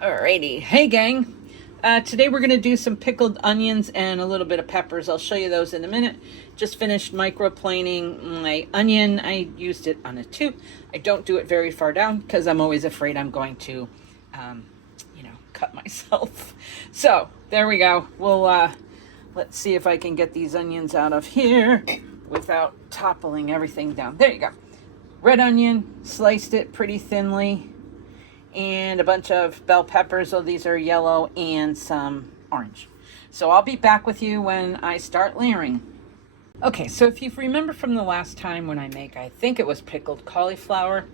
Alrighty, hey gang. Today we're going to do some pickled onions and a little bit of peppers. I'll show you those in a minute. Just finished microplaning my onion. I used it on a tube. I don't do it very far down because I'm always afraid I'm going to, cut myself. So there we go. We'll let's see if I can get these onions out of here without toppling everything down. There you go. Red onion, sliced it pretty thinly. And a bunch of bell peppers. So these are yellow, and some orange. So I'll be back with you when I start layering. Okay, so if you remember from the last time when I think it was pickled cauliflower,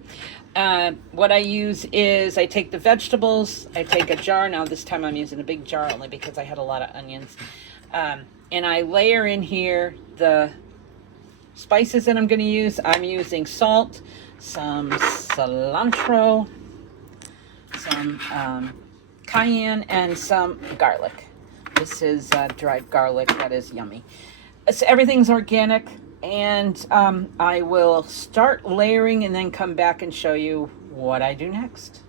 what I use is I take the vegetables, I take a jar. Now this time I'm using a big jar only because I had a lot of onions. And I layer in here the spices that I'm going to use. I'm using salt, some cilantro, some cayenne, and some garlic. This is dried garlic. That is yummy. So everything's organic, and I will start layering and then come back and show you what I do next.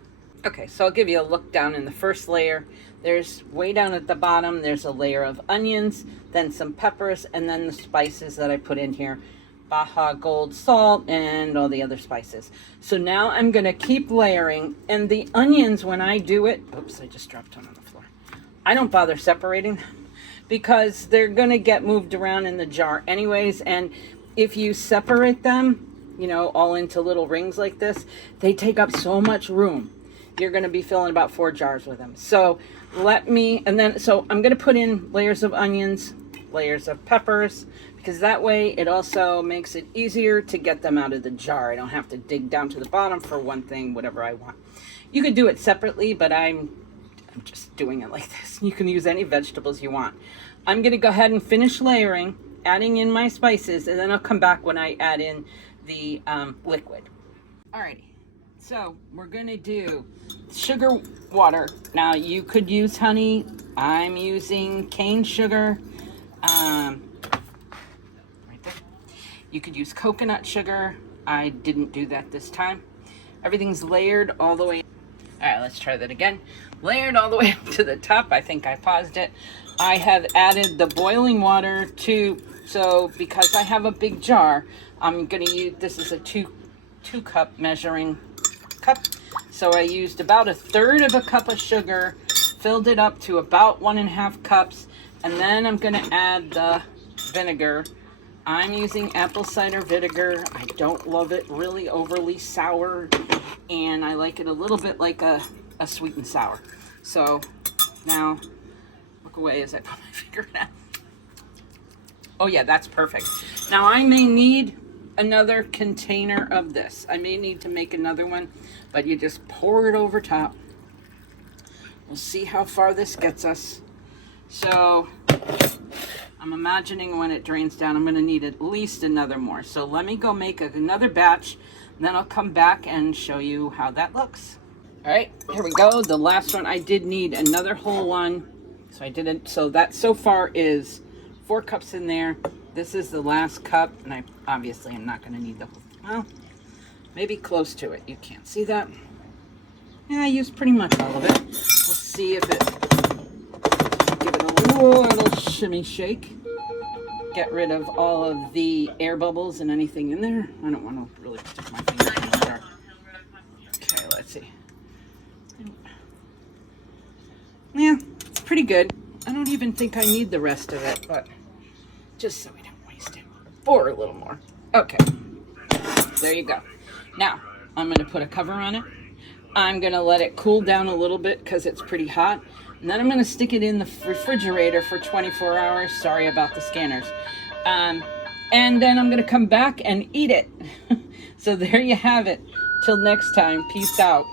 Okay, so I'll give you a look down in the first layer. There's way down at the bottom, there's a layer of onions, then some peppers, and then the spices that I put in here. Baja Gold salt and all the other spices. So now I'm going to keep layering, and the onions, when I do it, oops, I just dropped one on the floor. I don't bother separating them because they're going to get moved around in the jar anyways, and if you separate them, all into little rings like this, they take up so much room. You're going to be filling about 4 jars with them. So I'm going to put in layers of onions, layers of peppers, because that way it also makes it easier to get them out of the jar. I don't have to dig down to the bottom for one thing, whatever I want. You could do it separately, but I'm just doing it like this. You can use any vegetables you want. I'm going to go ahead and finish layering, adding in my spices, and then I'll come back when I add in the liquid. Alrighty, so we're going to do sugar water. Now you could use honey. I'm using cane sugar. You could use coconut sugar. I didn't do that this time. Everything's layered all the way. All right, let's try that again. Layered all the way up to the top. I think I paused it. I have added the boiling water so because I have a big jar, I'm going to use, this is a two cup measuring cup. So I used about 1/3 of a cup of sugar, filled it up to about 1.5 cups, and then I'm going to add the vinegar. I'm using apple cider vinegar. I don't love it really overly sour, and I like it a little bit like a sweet and sour. So now, look away as I put my finger down. Oh yeah, that's perfect. Now I may need another container of this. I may need to make another one, but you just pour it over top. We'll see how far this gets us. So I'm imagining when it drains down, I'm going to need at least another more. So let me go make another batch, and then I'll come back and show you how that looks. All right, here we go. The last one, I did need another whole one. So I didn't. So that so far is 4 cups in there. This is the last cup, and I obviously am not going to need the whole, well, maybe close to it. You can't see that. Yeah, I used pretty much all of it. We'll see if it, give it a little shimmy shake. Get rid of all of the air bubbles and anything in there. I don't want to really stick my finger in the jar. Okay, let's see. Yeah, it's pretty good. I don't even think I need the rest of it, but just so we don't waste it. Or a little more. Okay, there you go. Now, I'm going to put a cover on it. I'm going to let it cool down a little bit because it's pretty hot. And then I'm going to stick it in the refrigerator for 24 hours. Sorry about the scanners. And then I'm going to come back and eat it. So there you have it. Till next time. Peace out.